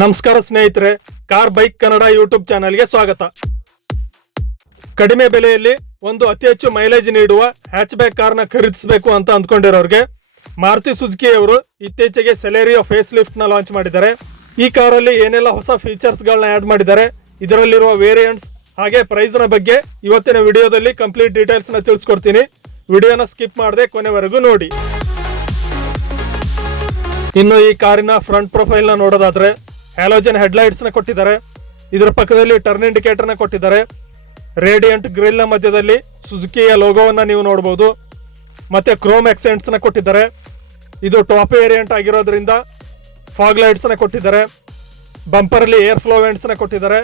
ನಮಸ್ಕಾರ ಸ್ನೇಹಿತರೆ, car bike Kannada YouTube ಚಾನೆಲ್ಗೆ ಸ್ವಾಗತ. ಕಡಿಮೆ ಬೆಲೆಯಲ್ಲಿ ಒಂದು ಅತಿ ಹೆಚ್ಚು ಮೈಲೇಜ್ ನೀಡುವ ಹ್ಯಾಚ್ಬ್ಯಾಕ್ ಕಾರ್ನ ಖರೀದಿಸಬೇಕು ಅಂತ ಅಂದ್ಕೊಂಡಿರೋರಿಗೆ ಮಾರುತಿ ಸುಜುಕಿ ಅವರು ಇತ್ತೀಚೆಗೆ ಸೆಲೆರಿಯೋ ಫೇಸ್ ಲಿಫ್ಟ್ ನ ಲಾಂಚ್ ಮಾಡಿದ್ದಾರೆ. ಈ ಕಾರಲ್ಲಿ ಏನೆಲ್ಲ ಹೊಸ ಫೀಚರ್ಸ್ ಗಳನ್ನ ಆಡ್ ಮಾಡಿದ್ದಾರೆ, ಇದರಲ್ಲಿರುವ ವೇರಿಯಂಟ್ಸ್ ಹಾಗೆ ಪ್ರೈಸ್ ನ ಬಗ್ಗೆ ಇವತ್ತಿನ ವಿಡಿಯೋದಲ್ಲಿ ಕಂಪ್ಲೀಟ್ ಡೀಟೇಲ್ಸ್ ನ ತಿಳಿಸ್ಕೊಡ್ತೀನಿ. ವಿಡಿಯೋನ ಸ್ಕಿಪ್ ಮಾಡದೆ ಕೊನೆವರೆಗೂ ನೋಡಿ. ಇನ್ನು ಈ ಕಾರಿನ ಫ್ರಂಟ್ ಪ್ರೊಫೈಲ್ ನ ನೋಡೋದಾದ್ರೆ ಹ್ಯಾಲೋಜನ್ ಹೆಡ್ಲೈಟ್ಸ್ ನ ಕೊಟ್ಟಿದ್ದಾರೆ. ಇದರ ಪಕ್ಕದಲ್ಲಿ ಟರ್ನ್ ಇಂಡಿಕೇಟರ್ ನ ಕೊಟ್ಟಿದ್ದಾರೆ. ರೇಡಿಯಂಟ್ ಗ್ರಿಲ್ ನ ಮಧ್ಯದಲ್ಲಿ ಸುಜುಕಿಯ ಲೋಗೋವನ್ನ ನೀವು ನೋಡಬಹುದು. ಮತ್ತೆ ಕ್ರೋಮ್ ಎಕ್ಸೆಂಟ್ಸ್ ನ ಕೊಟ್ಟಿದ್ದಾರೆ. ಇದು ಟಾಪ್ ವೇರಿಯಂಟ್ ಆಗಿರೋದ್ರಿಂದ ಫಾಗ್ ಲೈಟ್ಸ್ ನ ಕೊಟ್ಟಿದ್ದಾರೆ. ಬಂಪರ್ ಅಲ್ಲಿ ಏರ್ ಫ್ಲೋ ವೆಂಟ್ಸ್ ನ ಕೊಟ್ಟಿದ್ದಾರೆ.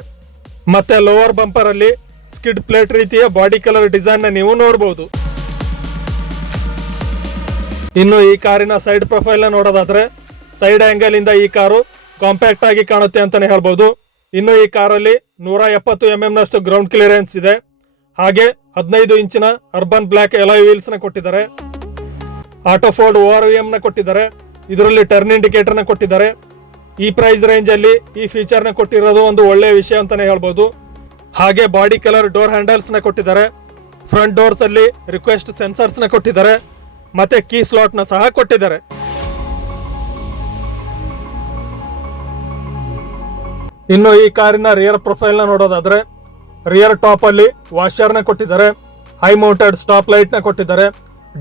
ಮತ್ತೆ ಲೋವರ್ ಬಂಪರ್ ಅಲ್ಲಿ ಸ್ಕಿಡ್ ಪ್ಲೇಟ್ ರೀತಿಯ ಬಾಡಿ ಕಲರ್ ಡಿಸೈನ್ ನ ನೀವು ನೋಡಬಹುದು. ಇನ್ನು ಈ ಕಾರಿನ ಸೈಡ್ ಪ್ರೊಫೈಲ್ ನ ನೋಡೋದಾದ್ರೆ ಸೈಡ್ ಆಂಗಲ್ ಇಂದ ಈ ಕಾರು ಕಾಂಪ್ಯಾಕ್ಟ್ ಆಗಿ ಕಾಣುತ್ತೆ ಅಂತಾನೆ ಹೇಳ್ಬೋದು. ಇನ್ನು ಈ ಕಾರಲ್ಲಿ 170 mm ನಷ್ಟು ಗ್ರೌಂಡ್ ಕ್ಲಿಯರೆನ್ಸ್ ಇದೆ. ಹಾಗೆ 15 ಇಂಚಿನ ಅರ್ಬನ್ ಬ್ಲಾಕ್ ಎಲಾಯ್ ವೀಲ್ಸ್ ನ ಕೊಟ್ಟಿದ್ದಾರೆ. ಆಟೋ ಫೋಲ್ಡ್ ORVM ನ ಕೊಟ್ಟಿದ್ದಾರೆ. ಇದರಲ್ಲಿ ಟರ್ನ್ ಇಂಡಿಕೇಟರ್ ನ ಕೊಟ್ಟಿದ್ದಾರೆ. ಈ ಪ್ರೈಸ್ ರೇಂಜ್ ಅಲ್ಲಿ ಈ ಫೀಚರ್ ನ ಕೊಟ್ಟಿರೋದು ಒಂದು ಒಳ್ಳೆಯ ವಿಷಯ ಅಂತಾನೆ ಹೇಳ್ಬೋದು. ಹಾಗೆ ಬಾಡಿ ಕಲರ್ ಡೋರ್ ಹ್ಯಾಂಡಲ್ಸ್ ನ ಕೊಟ್ಟಿದ್ದಾರೆ. ಫ್ರಂಟ್ ಡೋರ್ಸ್ ಅಲ್ಲಿ ರಿಕ್ವೆಸ್ಟ್ ಸೆನ್ಸರ್ಸ್ ನ ಕೊಟ್ಟಿದ್ದಾರೆ. ಮತ್ತೆ ಕೀ ಸ್ಲಾಟ್ ನ ಸಹ ಕೊಟ್ಟಿದ್ದಾರೆ. ಇನ್ನು ಈ ಕಾರಿನ ರಿಯರ್ ಪ್ರೊಫೈಲ್ ನ ನೋಡೋದಾದ್ರೆ ರಿಯರ್ ಟಾಪ್ ಅಲ್ಲಿ ವಾಷರ್ ನ ಕೊಟ್ಟಿದ್ದಾರೆ. ಹೈ ಮೌಂಟೆಡ್ ಸ್ಟಾಪ್ ಲೈಟ್ ನ ಕೊಟ್ಟಿದ್ದಾರೆ.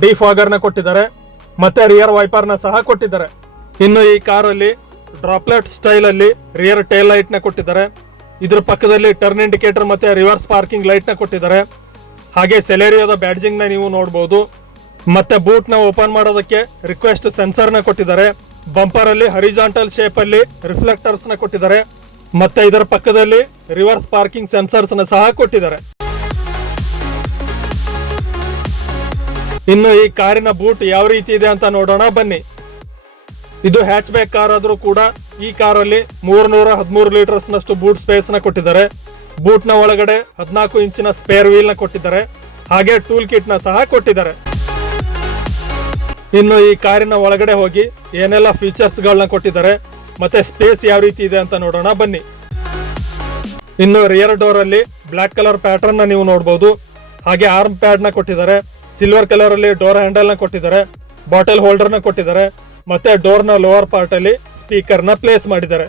ಡಿಫಾಗರ್ ನ ಕೊಟ್ಟಿದ್ದಾರೆ. ಮತ್ತೆ ರಿಯರ್ ವೈಪರ್ ನ ಸಹ ಕೊಟ್ಟಿದ್ದಾರೆ. ಇನ್ನು ಈ ಕಾರಲ್ಲಿ ಡ್ರಾಪ್ಲೆಟ್ ಸ್ಟೈಲ್ ಅಲ್ಲಿ ರಿಯರ್ ಟೈಲ್ ಲೈಟ್ ನ ಕೊಟ್ಟಿದ್ದಾರೆ. ಇದ್ರ ಪಕ್ಕದಲ್ಲಿ ಟರ್ನ್ ಇಂಡಿಕೇಟರ್ ಮತ್ತೆ ರಿವರ್ಸ್ ಪಾರ್ಕಿಂಗ್ ಲೈಟ್ ನ ಕೊಟ್ಟಿದ್ದಾರೆ. ಹಾಗೆ ಸೆಲೆರಿಯೋದ ಬ್ಯಾಡ್ಜಿಂಗ್ ನ ನೀವು ನೋಡಬಹುದು. ಮತ್ತೆ ಬೂಟ್ ನ ಓಪನ್ ಮಾಡೋದಕ್ಕೆ ರಿಕ್ವೆಸ್ಟ್ ಸೆನ್ಸರ್ ನ ಕೊಟ್ಟಿದ್ದಾರೆ. ಬಂಪರ್ ಅಲ್ಲಿ ಹರಿಜಾಂಟಲ್ ಶೇಪ್ ಅಲ್ಲಿ ರಿಫ್ಲೆಕ್ಟರ್ಸ್ ನ ಕೊಟ್ಟಿದ್ದಾರೆ. ಮತ್ತೆ ಇದರ ಪಕ್ಕದಲ್ಲಿ ರಿವರ್ಸ್ ಪಾರ್ಕಿಂಗ್ ಸೆನ್ಸರ್ಸ್ ನ ಸಹ ಕೊಟ್ಟಿದ್ದಾರೆ. ಇನ್ನು ಈ ಕಾರಿನ ಬೂಟ್ ಯಾವ ರೀತಿ ಇದೆ ಅಂತ ನೋಡೋಣ ಬನ್ನಿ. ಇದು ಹ್ಯಾಚ್ ಬ್ಯಾಕ್ ಕಾರ್ ಆದ್ರೂ ಕೂಡ ಈ ಕಾರಲ್ಲಿ 313 ಲೀಟರ್ಸ್ ನಷ್ಟು ಬೂಟ್ ಸ್ಪೇಸ್ ನ ಕೊಟ್ಟಿದ್ದಾರೆ. ಬೂಟ್ ನ ಒಳಗಡೆ 14 ಇಂಚಿನ ಸ್ಪೇರ್ ವೀಲ್ ನ ಕೊಟ್ಟಿದ್ದಾರೆ. ಹಾಗೆ ಟೂಲ್ ಕಿಟ್ ನ ಸಹ ಕೊಟ್ಟಿದ್ದಾರೆ. ಇನ್ನು ಈ ಕಾರಿನ ಒಳಗಡೆ ಹೋಗಿ ಏನೆಲ್ಲ ಫೀಚರ್ಸ್ ಗಳನ್ನ ಕೊಟ್ಟಿದ್ದಾರೆ ಮತ್ತೆ ಸ್ಪೇಸ್ ಯಾವ ರೀತಿ ಇದೆ ಅಂತ ನೋಡೋಣ ಬನ್ನಿ. ಇನ್ನು ರಿಯರ್ ಡೋರ್ ಅಲ್ಲಿ ಬ್ಲಾಕ್ ಕಲರ್ ಪ್ಯಾಟರ್ನ್ ನ ನೀವು ನೋಡಬಹುದು. ಹಾಗೆ ಆರ್ಮ್ ಪ್ಯಾಡ್ ನ ಕೊಟ್ಟಿದ್ದಾರೆ. ಸಿಲ್ವರ್ ಕಲರ್ ಅಲ್ಲಿ ಡೋರ್ ಹ್ಯಾಂಡಲ್ ನ ಕೊಟ್ಟಿದ್ದಾರೆ. ಬಾಟಲ್ ಹೋಲ್ಡರ್ ನ ಕೊಟ್ಟಿದ್ದಾರೆ. ಮತ್ತೆ ಡೋರ್ ನ ಲೋವರ್ ಪಾರ್ಟ್ ಅಲ್ಲಿ ಸ್ಪೀಕರ್ ನ ಪ್ಲೇಸ್ ಮಾಡಿದ್ದಾರೆ.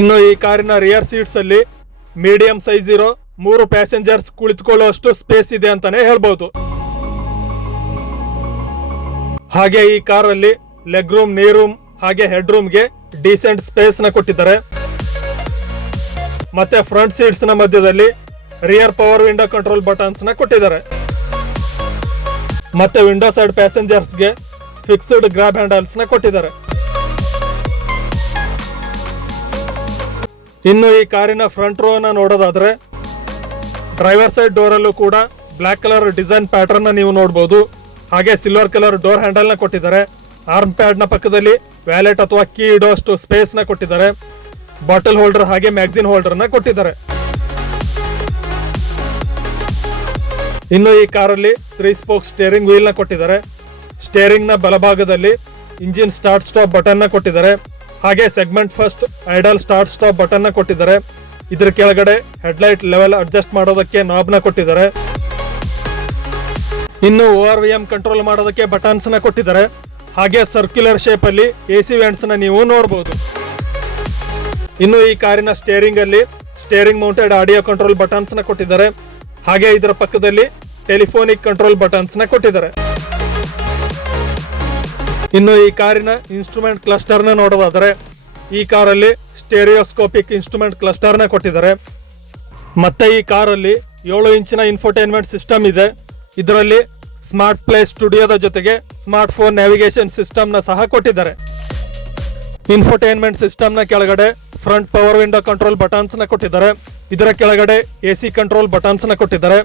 ಇನ್ನು ಈ ಕಾರಿನ ರಿಯರ್ ಸೀಟ್ಸ್ ಅಲ್ಲಿ ಮೀಡಿಯಂ ಸೈಜ್ ಇರೋ 3 ಪ್ಯಾಸೆಂಜರ್ಸ್ ಕುಳಿತುಕೊಳ್ಳುವಷ್ಟು ಸ್ಪೇಸ್ ಇದೆ ಅಂತಾನೆ ಹೇಳ್ಬಹುದು. ಹಾಗೆ ಈ ಕಾರಲ್ಲಿ ಲೆಗ್ ರೂಮ್, ನೀ ರೂಮ್ ಹಾಗೆ ಹೆಡ್ ರೂಮ್ ಗೆ ಡೀಸೆಂಟ್ ಸ್ಪೇಸ್ ನ ಕೊಟ್ಟಿದ್ದಾರೆ. ಮತ್ತೆ ಫ್ರಂಟ್ ಸೀಟ್ಸ್ ನ ಮಧ್ಯದಲ್ಲಿ rear power window control buttons ನ ಕೊಟ್ಟಿದ್ದಾರೆ. ಮತ್ತೆ ವಿಂಡೋ ಸೈಡ್ ಪ್ಯಾಸೆಂಜರ್ಸ್ ಗೆ ಫಿಕ್ಸ್ಡ್ ಗ್ರಾಬ್ ಹ್ಯಾಂಡಲ್ಸ್ ನ ಕೊಟ್ಟಿದ್ದಾರೆ. ಇನ್ನು ಈ ಕಾರಿನ ಫ್ರಂಟ್ ರೋ ನ ನೋಡೋದಾದ್ರೆ ಡ್ರೈವರ್ ಸೈಡ್ ಡೋರ್ ಅಲ್ಲೂ ಕೂಡ ಬ್ಲಾಕ್ ಕಲರ್ ಡಿಸೈನ್ ಪ್ಯಾಟರ್ನ್ ನ ನೀವು ನೋಡಬಹುದು. ಹಾಗೆ ಸಿಲ್ವರ್ ಕಲರ್ ಡೋರ್ ಹ್ಯಾಂಡಲ್ ನ ಕೊಟ್ಟಿದ್ದಾರೆ. ಆರ್ಮ್ ಪ್ಯಾಡ್ ನ ಪಕ್ಕದಲ್ಲಿ ವ್ಯಾಲೆಟ್ ಅಥವಾ ಕೀ ಇಡೋಷ್ಟು ಸ್ಪೇಸ್ ನ ಕೊಟ್ಟಿದ್ದಾರೆ. ಬಾಟಲ್ ಹೋಲ್ಡರ್ ಹಾಗೆ ಮ್ಯಾಗಝಿನ್ ಹೋಲ್ಡರ್ ನ ಕೊಟ್ಟಿದ್ದಾರೆ. ಇನ್ನು ಈ ಕಾರಲ್ಲಿ 3 ಸ್ಪೋಕ್ ಸ್ಟೇರಿಂಗ್ ವೀಲ್ ನ ಕೊಟ್ಟಿದ್ದಾರೆ. ಸ್ಟೇರಿಂಗ್ ನ ಬಲಭಾಗದಲ್ಲಿ ಇಂಜಿನ್ ಸ್ಟಾರ್ಟ್ ಸ್ಟಾಪ್ ಬಟನ್ ನ ಕೊಟ್ಟಿದ್ದಾರೆ. ಹಾಗೆ segment first idle start stop button ನ ಕೊಟ್ಟಿದ್ದಾರೆ. ಇದ್ರ ಕೆಳಗಡೆ ಹೆಡ್ಲೈಟ್ ಲೆವೆಲ್ ಅಡ್ಜಸ್ಟ್ ಮಾಡೋದಕ್ಕೆ ನಾಬ್ ನ ಕೊಟ್ಟಿದ್ದಾರೆ. ಇನ್ನು ORVM ಕಂಟ್ರೋಲ್ ಮಾಡೋದಕ್ಕೆ ಬಟನ್ಸ್ ನ ಕೊಟ್ಟಿದ್ದಾರೆ. ಹಾಗೆ ಸರ್ಕ್ಯುಲರ್ ಶೇಪ್ ಅಲ್ಲಿ AC ವೆಂಟ್ಸ್ ನ ನೀವು ನೋಡಬಹುದು. ಇನ್ನು ಈ ಕಾರಿನ ಸ್ಟೇರಿಂಗ್ ಅಲ್ಲಿ steering mounted audio control buttons ನ ಕೊಟ್ಟಿದ್ದಾರೆ. ಹಾಗೆ ಇದರ ಪಕ್ಕದಲ್ಲಿ ಟೆಲಿಫೋನಿಕ್ ಕಂಟ್ರೋಲ್ ಬಟನ್ಸ್ ನ ಕೊಟ್ಟಿದ್ದಾರೆ. ಇನ್ನು ಈ ಕಾರಿನ ಇನ್ಸ್ಟ್ರೂಮೆಂಟ್ ಕ್ಲಸ್ಟರ್ ನ ನೋಡೋದಾದ್ರೆ ಈ ಕಾರಲ್ಲಿ ಸ್ಟೇರಿಯೋಸ್ಕೋಪಿಕ್ ಇನ್ಸ್ಟ್ರೂಮೆಂಟ್ ಕ್ಲಸ್ಟರ್ ನ ಕೊಟ್ಟಿದ್ದಾರೆ. ಮತ್ತೆ ಈ ಕಾರಲ್ಲಿ 7 ಇಂಚಿನ ಇನ್ಫೋಟೈನ್ಮೆಂಟ್ ಸಿಸ್ಟಮ್ ಇದೆ. ಇದರಲ್ಲಿ ಸ್ಮಾರ್ಟ್ ಪ್ಲೇ ಸ್ಟುಡಿಯೋದ ಜೊತೆಗೆ ಸ್ಮಾರ್ಟ್ ಫೋನ್ ನ್ಯಾವಿಗೇಷನ್ ಸಿಸ್ಟಮ್ ನ ಸಹ ಕೊಟ್ಟಿದ್ದಾರೆ. ಇನ್ಫೋಟೈನ್ಮೆಂಟ್ ಸಿಸ್ಟಮ್ ನ ಕೆಳಗಡೆ front power window control buttons ನ ಕೊಟ್ಟಿದ್ದಾರೆ. ಇದರ ಕೆಳಗಡೆ AC ಕಂಟ್ರೋಲ್ ಬಟನ್ಸ್ ನ ಕೊಟ್ಟಿದ್ದಾರೆ.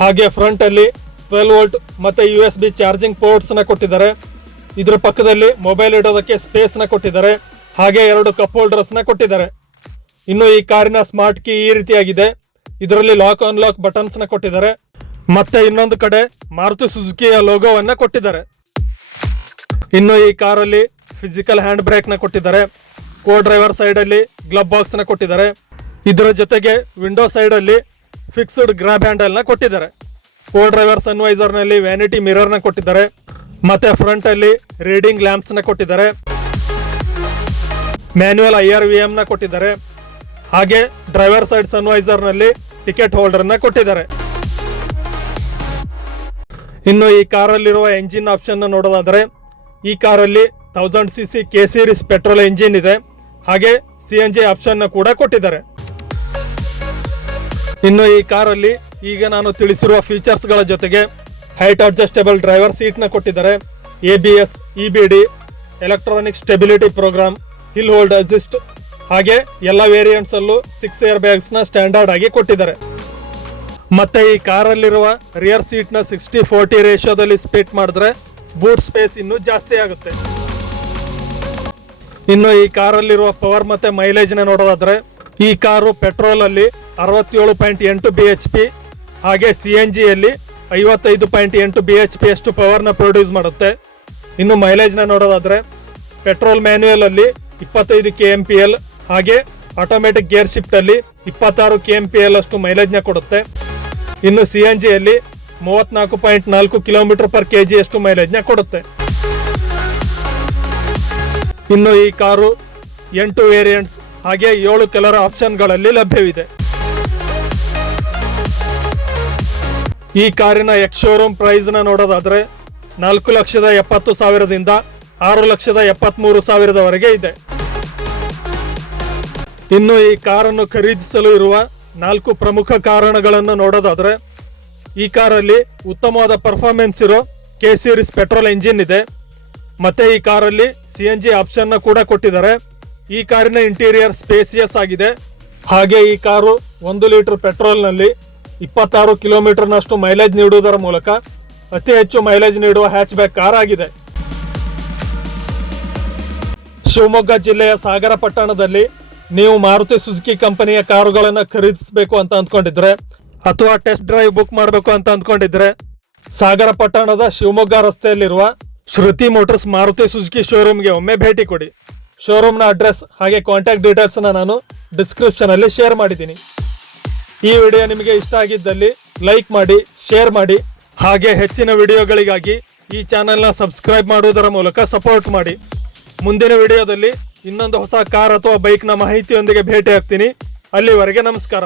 ಹಾಗೆ ಫ್ರಂಟ್ ಅಲ್ಲಿ 12 ವೋಲ್ಟ್ ಮತ್ತೆ USB ಚಾರ್ಜಿಂಗ್ ಪೋರ್ಟ್ಸ್ ನ ಕೊಟ್ಟಿದ್ದಾರೆ. ಇದರ ಪಕ್ಕದಲ್ಲಿ ಮೊಬೈಲ್ ಇಡೋದಕ್ಕೆ ಸ್ಪೇಸ್ ನ ಕೊಟ್ಟಿದ್ದಾರೆ. ಹಾಗೆ 2 ಕಪ್ ಹೋಲ್ಡರ್ಸ್ ನ ಕೊಟ್ಟಿದ್ದಾರೆ. ಇನ್ನು ಈ ಕಾರಿನ ಸ್ಮಾರ್ಟ್ ಕೀ ಈ ರೀತಿಯಾಗಿದೆ. ಇದರಲ್ಲಿ ಲಾಕ್ ಅನ್ಲಾಕ್ ಬಟನ್ಸ್ ನ ಕೊಟ್ಟಿದ್ದಾರೆ. ಮತ್ತೆ ಇನ್ನೊಂದು ಕಡೆ ಮಾರುತಿ ಸುಜುಕಿಯ ಲೋಗೋವನ್ನ ಕೊಟ್ಟಿದ್ದಾರೆ. ಇನ್ನು ಈ ಕಾರಲ್ಲಿ ಫಿಸಿಕಲ್ ಹ್ಯಾಂಡ್ ಬ್ರೇಕ್ನ ಕೊಟ್ಟಿದ್ದಾರೆ. ಕೋ ಡ್ರೈವರ್ ಸೈಡಲ್ಲಿ ಗ್ಲಬ್ ಬಾಕ್ಸ್ನ ಕೊಟ್ಟಿದ್ದಾರೆ. ಇದರ ಜೊತೆಗೆ ವಿಂಡೋ ಸೈಡಲ್ಲಿ ಫಿಕ್ಸ್ಡ್ ಗ್ರಾಬ್ ಹ್ಯಾಂಡಲ್ನ ಕೊಟ್ಟಿದ್ದಾರೆ. ಕೋ ಡ್ರೈವರ್ ಸನ್ವೈಸರ್ನಲ್ಲಿ ವ್ಯಾನಿಟಿ ಮಿರರ್ನ ಕೊಟ್ಟಿದ್ದಾರೆ. ಮತ್ತೆ ಫ್ರಂಟಲ್ಲಿ ರೀಡಿಂಗ್ ಲ್ಯಾಂಪ್ಸ್ನ ಕೊಟ್ಟಿದ್ದಾರೆ. ಮ್ಯಾನ್ಯುವಲ್ IRVM ನ ಕೊಟ್ಟಿದ್ದಾರೆ. ಹಾಗೆ ಡ್ರೈವರ್ ಸೈಡ್ ಸನ್ವೈಸರ್ನಲ್ಲಿ ಟಿಕೆಟ್ ಹೋಲ್ಡರ್ನ ಕೊಟ್ಟಿದ್ದಾರೆ. ಇನ್ನು ಈ ಕಾರಲ್ಲಿರುವ ಎಂಜಿನ್ ಆಪ್ಷನ್ ನೋಡೋದಾದರೆ ಈ ಕಾರಲ್ಲಿ 1000cc K series petrol engine ಇದೆ. ಹಾಗೆ CNG ಆಪ್ಷನ್ ಕೂಡ ಕೊಟ್ಟಿದ್ದಾರೆ. ಇನ್ನು ಈ ಕಾರಲ್ಲಿ ಈಗ ನಾನು ತಿಳಿಸಿರುವ ಫೀಚರ್ಸ್ಗಳ ಜೊತೆಗೆ ಹೈಟ್ ಅಡ್ಜಸ್ಟೇಬಲ್ ಡ್ರೈವರ್ ಸೀಟ್ನ ಕೊಟ್ಟಿದ್ದಾರೆ. ABS, EBD, electronic stability program, hill hold assist, ಹಾಗೆ ಎಲ್ಲ ವೇರಿಯಂಟ್ಸ್ ಅಲ್ಲೂ 6 ಏರ್ ಬ್ಯಾಗ್ಸ್ ನ ಸ್ಟ್ಯಾಂಡರ್ಡ್ ಆಗಿ ಕೊಟ್ಟಿದ್ದಾರೆ. ಮತ್ತೆ ಈ ಕಾರಲ್ಲಿರುವ ರಿಯರ್ ಸೀಟ್ ನ 60-40 ರೇಷಿಯೋದಲ್ಲಿ ಸ್ಪ್ಲಿಟ್ ಮಾಡಿದ್ರೆ ಬೂಟ್ ಸ್ಪೇಸ್ ಇನ್ನೂ ಜಾಸ್ತಿ ಆಗುತ್ತೆ. ಇನ್ನು ಈ ಕಾರಲ್ಲಿರುವ ಪವರ್ ಮತ್ತೆ ಮೈಲೇಜ್ ನ ನೋಡೋದಾದ್ರೆ ಈ ಕಾರು ಪೆಟ್ರೋಲ್ ಅಲ್ಲಿ 67.8 BHP ಹಾಗೆ CNG ಯಲ್ಲಿ 55.8 BHP ಅಷ್ಟು ಪವರ್ ನ ಪ್ರೊಡ್ಯೂಸ್ ಮಾಡುತ್ತೆ. ಇನ್ನು ಮೈಲೇಜ್ ನ ನೋಡೋದಾದ್ರೆ ಪೆಟ್ರೋಲ್ ಮ್ಯಾನ್ಯುಯಲ್ ಅಲ್ಲಿ 25 kmpl ಹಾಗೆ ಆಟೋಮೆಟಿಕ್ ಗೇರ್ ಶಿಫ್ಟ್ ಅಲ್ಲಿ 26 kmpl ಅಷ್ಟು ಮೈಲೇಜ್ ನ ಕೊಡುತ್ತೆ. ಇನ್ನು CNG ಯಲ್ಲಿ 34.4 km/kg ಅಷ್ಟು ಮೈಲೇಜ್ ನ ಕೊಡುತ್ತೆ. ಇನ್ನು ಈ ಕಾರು 8 ವೇರಿಯಂಟ್ಸ್ ಹಾಗೆ 7 ಕಲರ್ ಆಪ್ಷನ್ಗಳಲ್ಲಿ ಲಭ್ಯವಿದೆ. ಈ ಕಾರಿನ ಎಕ್ಸ್ ಶೋರೂಮ್ ಪ್ರೈಸ್ ನ ನೋಡೋದಾದ್ರೆ 4,70,000ದಿಂದ 6,73,000ವರೆಗೆ ಇದೆ. ಇನ್ನು ಈ ಕಾರನ್ನು ಖರೀದಿಸಲು ಇರುವ 4 ಪ್ರಮುಖ ಕಾರಣಗಳನ್ನು ನೋಡೋದಾದ್ರೆ ಈ ಕಾರಲ್ಲಿ ಉತ್ತಮವಾದ ಪರ್ಫಾರ್ಮೆನ್ಸ್ ಇರೋ K ಸೀರೀಸ್ ಪೆಟ್ರೋಲ್ ಎಂಜಿನ್ ಇದೆ. ಮತ್ತೆ ಈ ಕಾರಲ್ಲಿ CNG ಆಪ್ಷನ್ ಕೂಡ ಕೊಟ್ಟಿದ್ದಾರೆ. ಈ ಕಾರಿನ ಇಂಟೀರಿಯರ್ ಸ್ಪೇಸಿಯಸ್ ಆಗಿದೆ. ಹಾಗೆ ಈ ಕಾರು 1 ಲೀಟರ್ ಪೆಟ್ರೋಲ್ನಲ್ಲಿ 26 ಕಿಲೋಮೀಟರ್ನಷ್ಟು ಮೈಲೇಜ್ ನೀಡುವುದರ ಮೂಲಕ ಅತಿ ಹೆಚ್ಚು ಮೈಲೇಜ್ ನೀಡುವ ಹ್ಯಾಚ್ ಬ್ಯಾಕ್ ಕಾರ್ ಆಗಿದೆ. ಶಿವಮೊಗ್ಗ ಜಿಲ್ಲೆಯ ಸಾಗರ ಪಟ್ಟಣದಲ್ಲಿ ನೀವು ಮಾರುತಿ ಸುಜುಕಿ ಕಂಪನಿಯ ಕಾರುಗಳನ್ನು ಖರೀದಿಸಬೇಕು ಅಂತ ಅಂದ್ಕೊಂಡಿದ್ರೆ ಅಥವಾ ಟೆಸ್ಟ್ ಡ್ರೈವ್ ಬುಕ್ ಮಾಡಬೇಕು ಅಂತ ಅಂದ್ಕೊಂಡಿದ್ರೆ ಸಾಗರ ಪಟ್ಟಣದ ಶಿವಮೊಗ್ಗ ರಸ್ತೆಯಲ್ಲಿರುವ ಶ್ರುತಿ ಮೋಟರ್ಸ್ ಮಾರುತಿ ಸುಜುಕಿ ಶೋರೂಮ್ಗೆ ಒಮ್ಮೆ ಭೇಟಿ ಕೊಡಿ. ಶೋರೂಮ್ನ ಅಡ್ರೆಸ್ ಹಾಗೆ ಕಾಂಟ್ಯಾಕ್ಟ್ ಡೀಟೇಲ್ಸ್ನ ನಾನು ಡಿಸ್ಕ್ರಿಪ್ಷನ್ ಅಲ್ಲಿ ಶೇರ್ ಮಾಡಿದ್ದೀನಿ. ಈ ವಿಡಿಯೋ ನಿಮಗೆ ಇಷ್ಟ ಆಗಿದ್ದಲ್ಲಿ ಲೈಕ್ ಮಾಡಿ, ಶೇರ್ ಮಾಡಿ, ಹಾಗೆ ಹೆಚ್ಚಿನ ವಿಡಿಯೋಗಳಿಗಾಗಿ ಈ ಚಾನೆಲ್ನ ಸಬ್ಸ್ಕ್ರೈಬ್ ಮಾಡುವುದರ ಮೂಲಕ ಸಪೋರ್ಟ್ ಮಾಡಿ. ಮುಂದಿನ ವಿಡಿಯೋದಲ್ಲಿ ಇನ್ನೊಂದು ಹೊಸ ಕಾರ್ ಅಥವಾ ಬೈಕ್ನ ಮಾಹಿತಿಯೊಂದಿಗೆ ಭೇಟಿ ಆಗ್ತೀನಿ. ಅಲ್ಲಿವರೆಗೆ ನಮಸ್ಕಾರ.